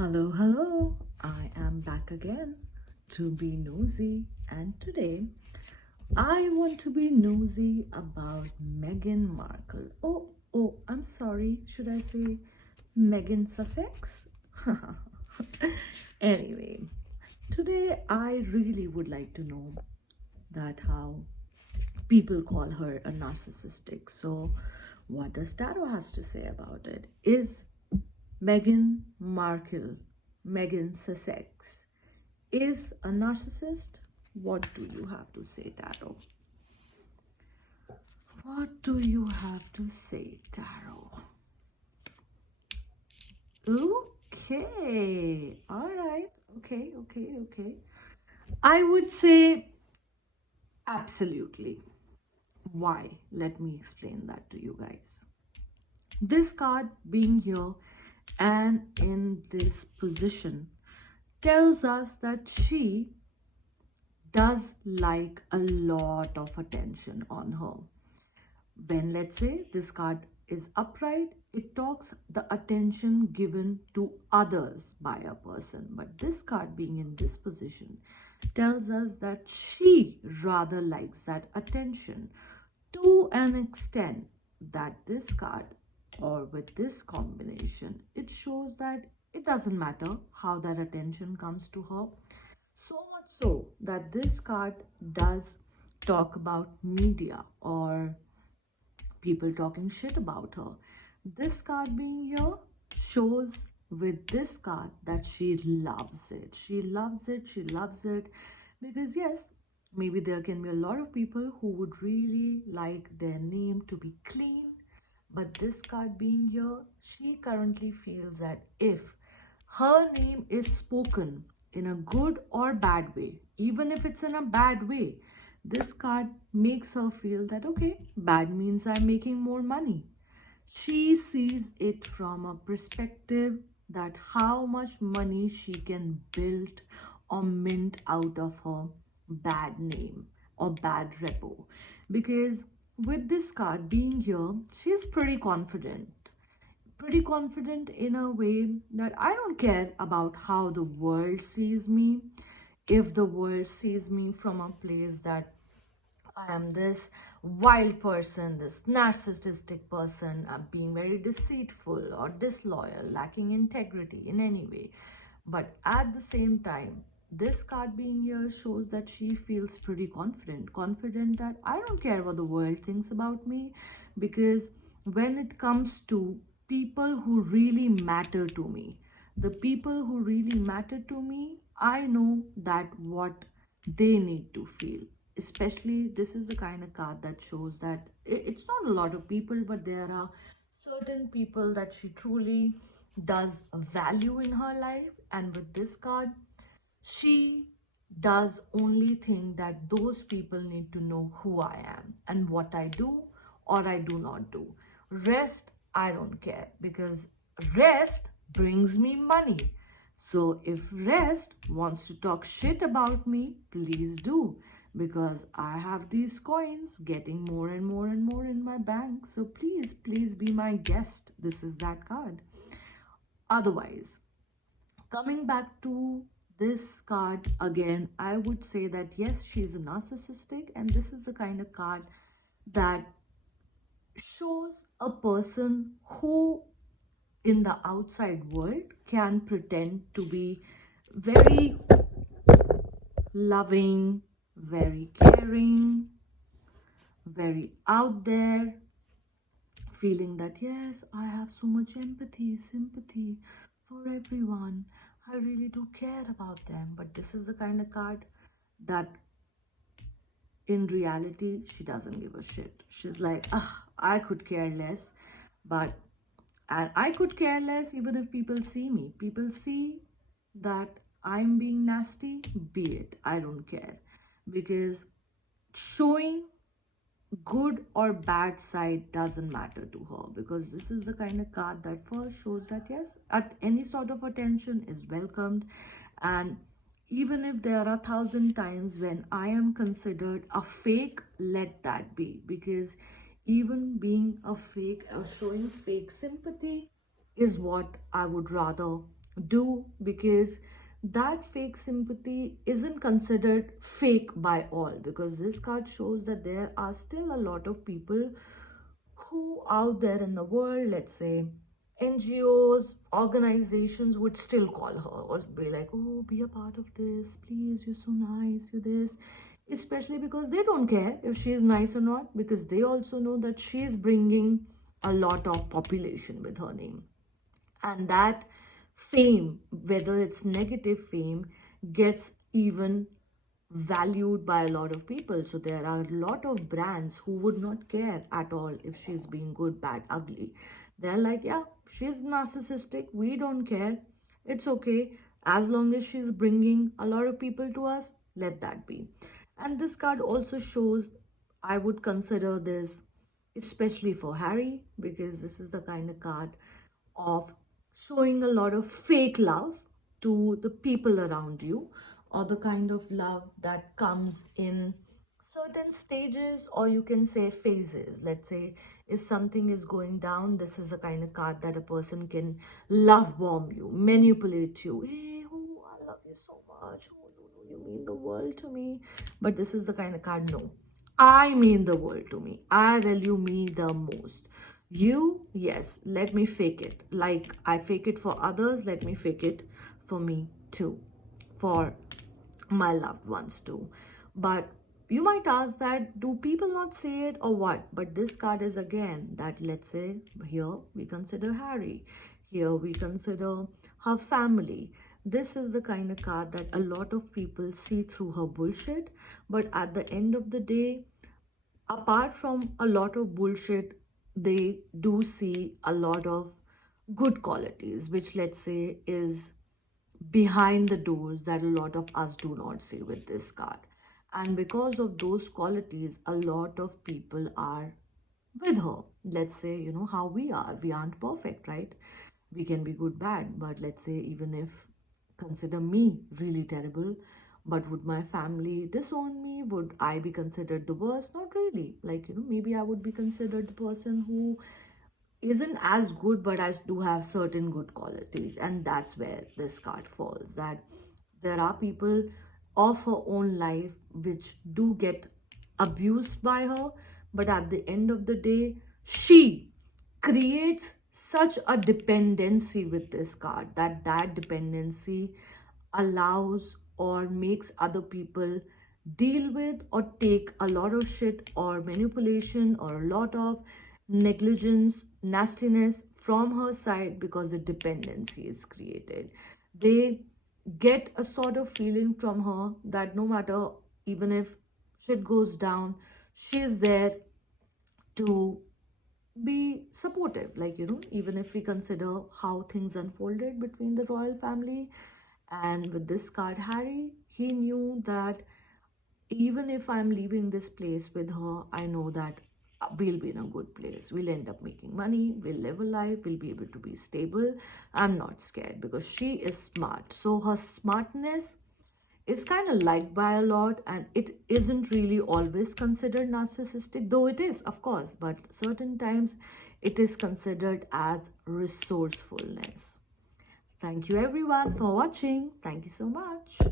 Hello, hello. I am back again to be nosy, and today I want to be nosy about Meghan Markle. I'm sorry. Should I say Meghan Sussex? Anyway, today I really would like to know that how people call her a narcissistic. So, what does Tarot has to say about it? Is Meghan Markle, Meghan Sussex, is a narcissist? What do you have to say, Tarot? What do you have to say, Tarot? Okay, all right, okay. I would say absolutely. Why? Let me explain that to you guys. This card being here and in this position tells us that she does like a lot of attention on her. When, let's say, this card is upright, it talks the attention given to others by a person. But this card being in this position tells us that she rather likes that attention to an extent that this card, or with this combination, it shows that it doesn't matter how that attention comes to her. So much so that this card does talk about media or people talking shit about her. This card being here shows with this card that she loves it. She loves it. She loves it because, yes, maybe there can be a lot of people who would really like their name to be clean. But this card being here, she currently feels that if her name is spoken in a good or bad way, even if it's in a bad way, this card makes her feel that, okay, bad means I'm making more money. She sees it from a perspective that how much money she can build or mint out of her bad name or bad repo. Because with this card being here, she's pretty confident in a way that I don't care about how the world sees me. If the world sees me from a place that I am this wild person, this narcissistic person, I'm being very deceitful or disloyal, lacking integrity in any way. But at the same time, this card being here shows that she feels pretty confident that I don't care what the world thinks about me, because when it comes to people who really matter to me, the people who really matter to me, I know that what they need to feel. Especially, this is the kind of card that shows that it's not a lot of people, but there are certain people that she truly does value in her life. And with this card, she does only think that those people need to know who I am and what I do or I do not do. Rest, I don't care, because rest brings me money. So if rest wants to talk shit about me, please do, because I have these coins getting more and more and more in my bank. So please be my guest. This is that card. Otherwise, coming back to this card again, I would say that yes, she's a narcissistic, and this is the kind of card that shows a person who in the outside world can pretend to be very loving, very caring, very out there, feeling that yes, I have so much empathy, sympathy for everyone. I really do care about them. But this is the kind of card that in reality, she doesn't give a shit. She's like, ah, I could care less. But and I could care less even if people see me. People see that I'm being nasty, be it. I don't care. Because showing good or bad side doesn't matter to her, because this is the kind of card that first shows that yes, at any sort of attention is welcomed. And even if there are 1,000 times when I am considered a fake, let that be, because even being a fake or showing fake sympathy is what I would rather do, because that fake sympathy isn't considered fake by all, because this card shows that there are still a lot of people who out there in the world, let's say NGOs, organizations, would still call her or be like, oh, be a part of this, please, you're so nice, you're this. Especially because they don't care if she is nice or not, because they also know that she is bringing a lot of population with her name. And that fame, whether it's negative fame, gets even valued by a lot of people. So there are a lot of brands who would not care at all if she's being good, bad, ugly. They're like, yeah, she's narcissistic, we don't care, it's okay, as long as she's bringing a lot of people to us, let that be. And this card also shows, I would consider this especially for Harry, because this is the kind of card of showing a lot of fake love to the people around you, or the kind of love that comes in certain stages, or you can say phases. Let's say if something is going down, this is the kind of card that a person can love bomb you, manipulate you. Hey, oh, I love you so much. Oh, Lulu, you mean the world to me. But this is the kind of card, no, I mean the world to me. I value me the most. You, yes, let me fake it. Like I fake it for others, let me fake it for me too, for my loved ones too. But you might ask that, do people not say it or what? But this card is again that, let's say here we consider Harry, here we consider her family. This is the kind of card that a lot of people see through her bullshit, but at the end of the day, apart from a lot of bullshit, they do see a lot of good qualities, which, let's say, is behind the doors that a lot of us do not see with this card. And because of those qualities, a lot of people are with her. Let's say, you know how we are, we aren't perfect, right? We can be good, bad, but let's say, even if, consider me really terrible, but would my family disown me? Would I be considered the worst? Not really. Like, maybe I would be considered the person who isn't as good, but I do have certain good qualities. And that's where this card falls, that there are people of her own life which do get abused by her, but at the end of the day, she creates such a dependency with this card, that that dependency allows or makes other people deal with or take a lot of shit or manipulation or a lot of negligence, nastiness from her side, because the dependency is created. They get a sort of feeling from her that no matter, even if shit goes down, she's there to be supportive. Like, even if we consider how things unfolded between the royal family, and with this card, Harry, he knew that even if I'm leaving this place with her, I know that we'll be in a good place. We'll end up making money. We'll live a life. We'll be able to be stable. I'm not scared because she is smart. So her smartness is kind of liked by a lot, and it isn't really always considered narcissistic, though it is, of course, but certain times it is considered as resourcefulness. Thank you everyone for watching. Thank you so much.